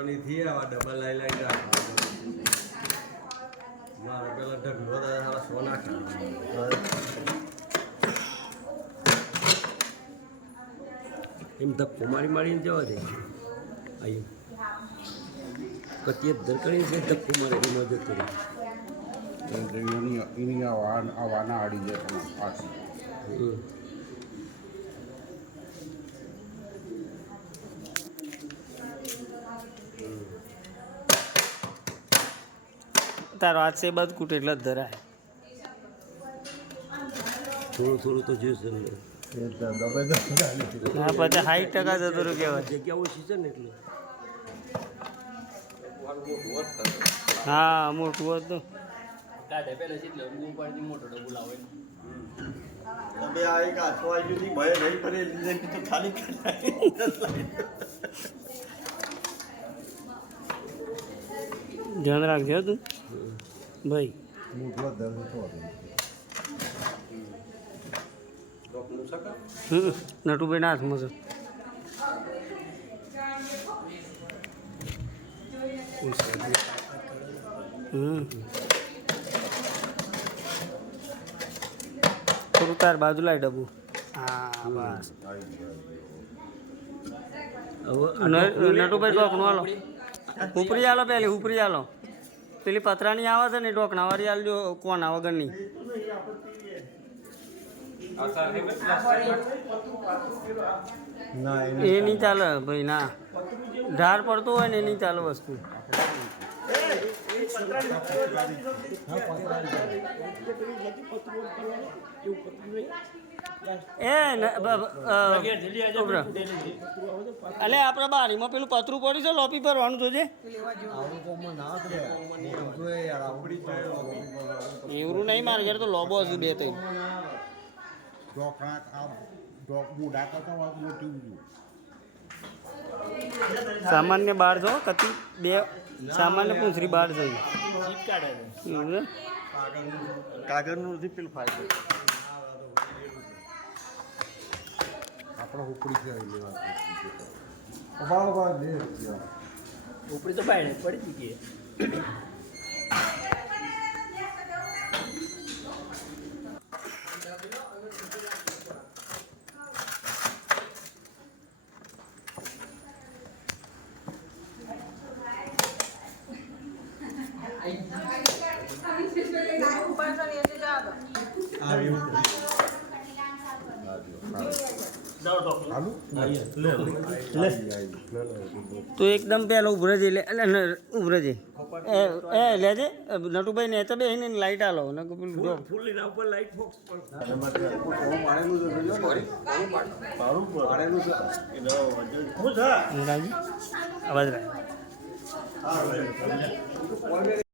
પાડવાની થી આવા ડબલ લાઈ રાખવા મારે પેલા ઢગલો સારા સો નાખ્યા એમ ધક્કો મારીને જવા દે અહીં કતિએ દર કરીને ધક્કો મારે એમાં જતો એની આવાના આડી જાય પાછી તારો હાથ છે બધું કૂટ એટલે જ ધરાય થોડું તો જોઈશે હા પછી 60% જતો રહ્યું કહેવાય જગ્યા ઓછી છે ને એટલે હા મોટું હતું કાઢે પેલે એટલે ઊંઘ પાડી મોટો ડબુ લાવે તમે આ એક હાથો આવી ગયું ભય નહીં પડે તો ખાલી ધ્યાન રાખજો તું ભાઈ નટુભાઈ ના હાથમાં છે થોડું તાર બાજુ લાય ડબ્બુ હા બસ નટુભાઈ ડોકનું હાલો ઉપરી આલો પેલી ઉપરી આલો પેલી પતરાની આવે છે ને ડોકણાવાળી આલજો કોના વગરની એ નહીં ચાલે ભાઈ ના ઢાર પડતું હોય ને એ નહીં ચાલે વસ્તુ અલે આપડે બારીમાં પેલું પતરું પડ્યું છે લોપી ભરવાનું જોજે એવું નહીં મારે ઘરે તો લોબો હશે બે ત્રણ સામાન્ય બાર જો કતી બે સામાન્ય પૂંછરી બાર જઈ કાગળનું નથી પેલું ફાયદો આપણે ઉપડી છે ઉપડી તો બાયણે પડી ગઈ તો એકદમ પેલો ઉભરે જઈ લે ઉભરે જઈ એ લેજે નટુભાઈ ને તો બે લાઈટ આલો ને ઉપર લાઈટ ફોક્સ અવાજ રાખ